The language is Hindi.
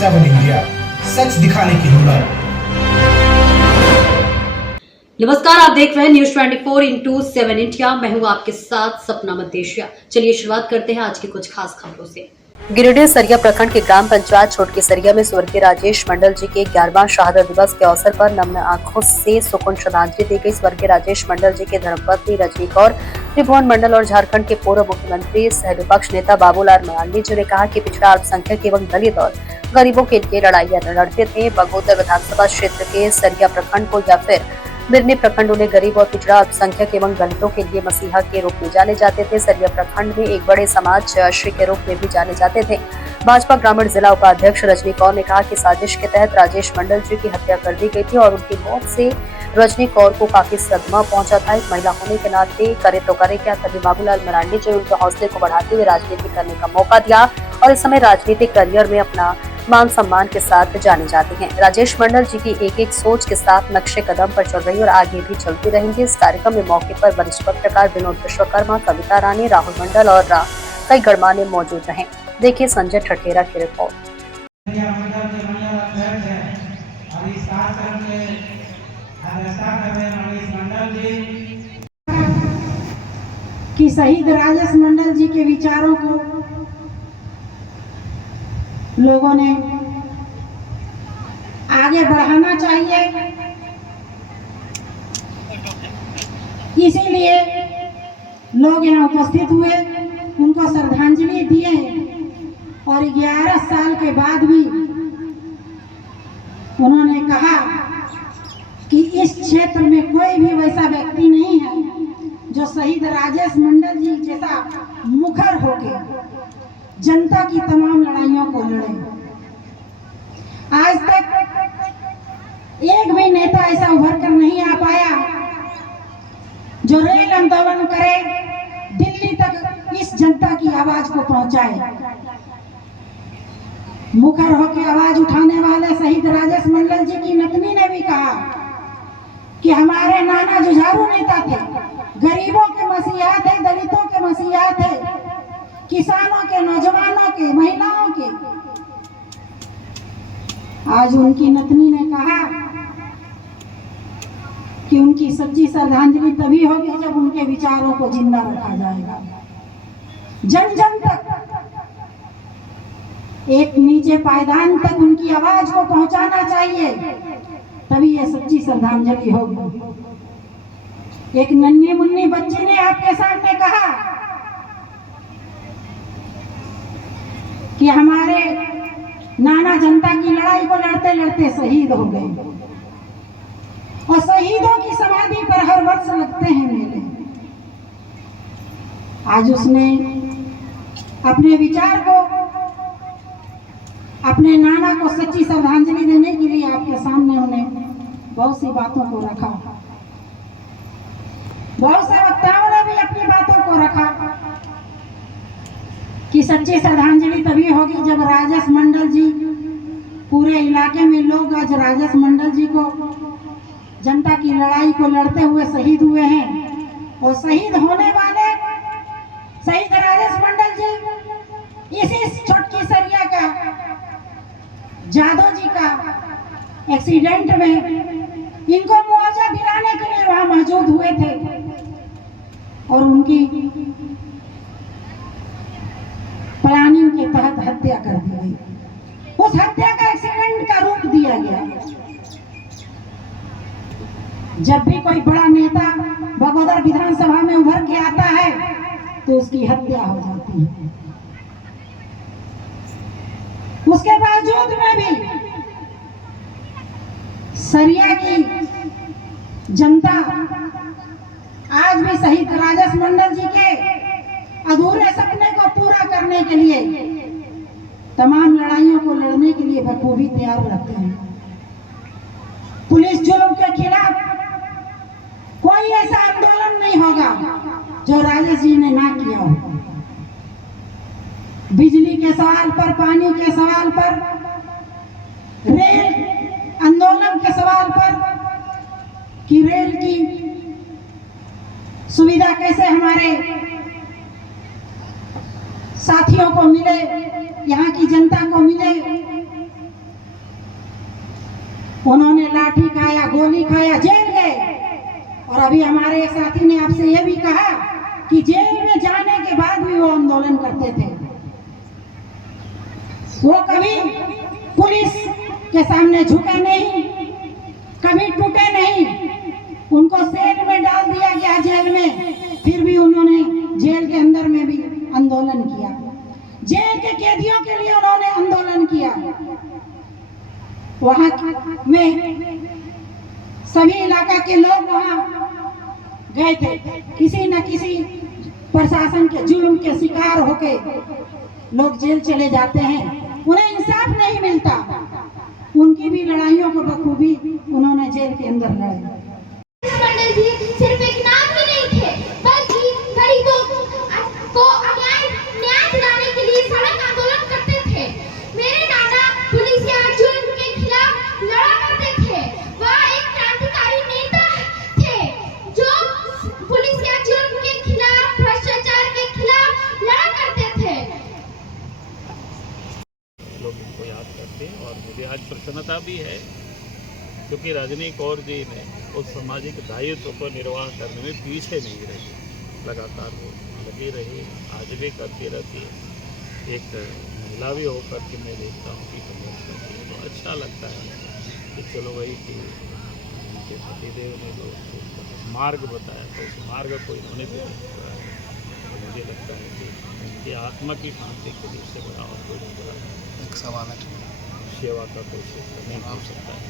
7 इंडिया, सच दिखाने की हिम्मत। नमस्कार, आप देख रहे हैं न्यूज 24/7 इंडिया। मैं हूं आपके साथ सपना मदेशिया। चलिए शुरुआत करते हैं आज की कुछ खास खबरों से। गिरिडीह सरिया प्रखंड के ग्राम पंचायत छोटकी सरिया में स्वर्गीय राजेश मंडल जी के 11वां शहादत दिवस के अवसर पर नम्र आंखों से सुकून श्रद्धांजलि दी गई। स्वर्गीय राजेश मंडल जी के धर्मपत्नी रजनी कौर, त्रिभुवन मंडल और झारखंड के पूर्व मुख्यमंत्री सह विपक्ष नेता बाबूलाल मरांडी जी ने कहा कि पिछड़ा अल्पसंख्यक एवं दलित और गरीबों के लिए लड़ाइयां लड़ते थे। बगोदर विधानसभा क्षेत्र के सरिया प्रखंड को या फिर बिरनी प्रखंड उन्हें गरीब और पिछड़ा अल्पसंख्यक एवं दलितों के लिए मसीहा के रूप में जाने जाते थे। सरिया प्रखंड में एक बड़े समाज श्री के रूप में भी जाने जाते थे। भाजपा ग्रामीण जिला उपाध्यक्ष रजनी कौर ने कहा कि साजिश के तहत राजेश मंडल जी की हत्या कर दी गई थी और उनकी मौत से रजनी कौर को काफी सदमा पहुंचा था। एक महिला होने के नाते करे तो करे क्या, तभी बाबूलाल मरांडी जी उनके हौसले को बढ़ाते हुए राजनीति करने का मौका दिया और इस समय राजनीतिक करियर में अपना मान सम्मान के साथ जाने जाते हैं। राजेश मंडल जी की एक एक सोच के साथ नक्शे कदम पर चल रही और आगे भी चलती रहेंगे। इस कार्यक्रम में मौके पर वरिष्ठ पत्रकार विनोद विश्वकर्मा, कविता रानी, राहुल मंडल और कई गणमान्य मौजूद रहे। देखिए संजय ठठेरा की रिपोर्ट। कि शहीद राजेश मंडल जी के विचारों को लोगों ने आगे बढ़ाना चाहिए, इसीलिए लोग यहाँ उपस्थित हुए, उनको श्रद्धांजलि दिए और 11 साल के बाद भी उन्होंने कहा कि इस क्षेत्र में कोई भी वैसा व्यक्ति नहीं है जो शहीद राजेश मंडल जी जैसा मुखर होके जनता की तमाम लड़ाइयों को लड़े। आज तक एक भी नेता ऐसा उभर कर नहीं आ पाया जो रेल आंदोलन करे, दिल्ली तक इस जनता की आवाज को पहुंचाए। मुखर होकर आवाज उठाने वाले शहीद राजेश मंडल जी की नतनी ने भी कहा कि हमारे नाना जुझारू नेता थे, गरीबों के मसीहा थे, दलितों के मसीहा थे, किसानों के, नौजवानों के, महिलाओं के। आज उनकी नतनी ने कहा कि उनकी सच्ची श्रद्धांजलि तभी होगी जब उनके विचारों को जिंदा रखा जाएगा। जन जन तक, एक नीचे पायदान तक उनकी आवाज को पहुंचाना चाहिए, तभी ये सच्ची श्रद्धांजलि होगी। एक नन्ही मुन्नी बच्ची ने आपके सामने कहा कि हमारे नाना जनता की लड़ाई को लड़ते लड़ते शहीद हो गए और शहीदों की समाधि पर हर वर्ष लगते हैं मेले। आज उसने अपने विचार को, अपने नाना को सच्ची श्रद्धांजलि देने के लिए आपके सामने उन्हें बहुत सी बातों को रखा। बहुत से वक्ताओं ने भी अपनी बातों को रखा कि सच्ची श्रद्धांजलि तभी होगी जब राजेश मंडल जी, पूरे इलाके में लोग आज राजेश मंडल जी को, जनता की लड़ाई को लड़ते हुए शहीद हुए हैं और शहीद होने वाले शहीद राजेश मंडल जी इसी छोटकी सरिया का जादव जी का एक्सीडेंट में इनको मुआवजा दिलाने के लिए वहां मौजूद हुए थे और उनकी प्लानिंग के तहत हत्या कर दी गई। उस हत्या का एक्सीडेंट का रूप दिया गया। जब भी कोई बड़ा नेता बगोदर विधानसभा में उभर के आता है तो उसकी हत्या हो जाती है। उसके बावजूद में भी सरिया की जनता आज भी शहीद राजेश मंडल जी के अधूरे सपने को पूरा करने के लिए, तमाम लड़ाइयों को लड़ने के लिए बखूबी तैयार रहते हैं। पुलिस जुल्म के खिलाफ कोई ऐसा आंदोलन नहीं होगा जो राजेश जी ने ना किया हो। बिजली के सवाल पर, पानी के सवाल पर, रेल आंदोलन के सवाल पर कि रेल की सुविधा कैसे हमारे साथियों को मिले, यहाँ की जनता को मिले, उन्होंने लाठी खाया, गोली खाया, जेल गए। और अभी हमारे एक साथी ने आपसे यह भी कहा कि जेल में जाने के बाद भी वो आंदोलन करते थे। वो कभी पुलिस के सामने झुके नहीं, कभी टूटे नहीं। उनको सेल में डाल दिया गया, जेल में, फिर भी उन्होंने जेल के अंदर में भी आंदोलन किया। जेल के कैदियों के लिए उन्होंने आंदोलन किया। वहां में सभी इलाका के लोग वहां गए थे। किसी न किसी प्रशासन के जुल्म के शिकार होके लोग जेल चले जाते हैं, उन्हें इंसाफ नहीं मिलता। उनकी भी लड़ाइयों को बखूबी उन्होंने जेल के अंदर लड़ाई। मंडल जी सिर्फ एक नाम ही नहीं थे, बल्कि गरीबों को न्याय दिलाने के लिए सड़क आंदोलन करते थे। मेरे दादा पुलिस या जुल्म के खिलाफ लड़ा करते थे। वह एक क्रांतिकारी नेता थे जो पुलिस या जुल्म के खिलाफ, भ्रष्टाचार के खिलाफ लड़ा करते थे। लोग इनको याद करते हैं और मुझे आज प्रसन्नता भी है क्योंकि रजनी कौर जी ने उस सामाजिक दायित्व को निर्वाह करने में पीछे नहीं रही, लगातार वो लगी रही, आज भी करती रहती है। एक महिला भी होकर के मैं देखता हूँ कि संघर्ष करती है तो अच्छा लगता है कि चलो वही कि उनके पतिदेव ने जो मार्ग बताया तो उस मार्ग को इन्होंने भी नहीं बताया। तो मुझे लगता है कि उनकी आत्मा की शांति के लिए उससे बड़ा और कोई नहीं बड़ा एक सवाल है, सेवा का कोई क्षेत्र नहीं हो सकता है।